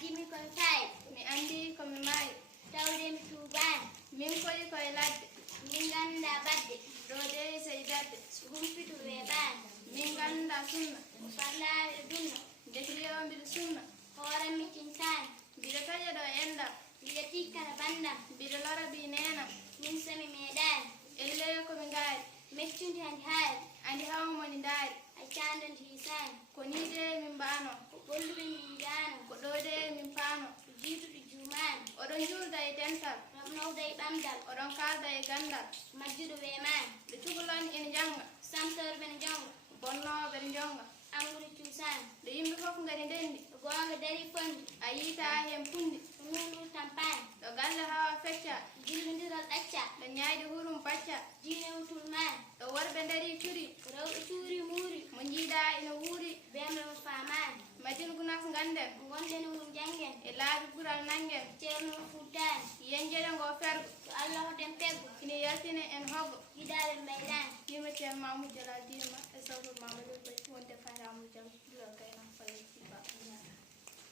addimi koye fayi mi andi komi maayi tawde mi tuubani min koyi koye ladde min ganda badde ɗo de sey dadde humpitu weeɓani min ganda sunna parlaare dunna defiriyo mbiɗa sunna hooram mi cintani mbiɗa taƴa ɗo endam mbiɗa tikkana bandam mbiɗa lora bi nenam min sami meeɗani elle komi ngaari meccunde hande haari andi hawmoni ndaari a candande hisani ko ni de min mbano ko ɓolluɓe min jano ko ɗo de min paano ko jiituɗo jumani oɗon julda e dental ramnowda e ɓamdal oɗon kalda e gandal majjuɗo weemani ɓe cukalon ina janga samtorɓe ne jonga bonnoɓe ne jonga amude cuusani nde yimɓe fof ngari ndendi ɗo gonga dari fondi a yiita hen pundi ko nunɗur tampani ɗo galle hawa fecca jillodiral ɗacca ɗo ñayde hurum pacca diine wutulmani ɗo worɓe dari curi ko rewɓe cuuri muuri mo jiiɗa ina wuuri bemre mo famani majilgunas ganden gonɗen wuro janguen e laabi ɓural nangen ceerno mo fuddani yenjeɗe ngo fergo to allah hoɗen peggo ina yaltine en hoggo hiɗaɓe mbaylani yimeten mamoudou dialal dima e sawto mamadou koye wonde fatamoudou diam ɗuɗal gaynako faye siba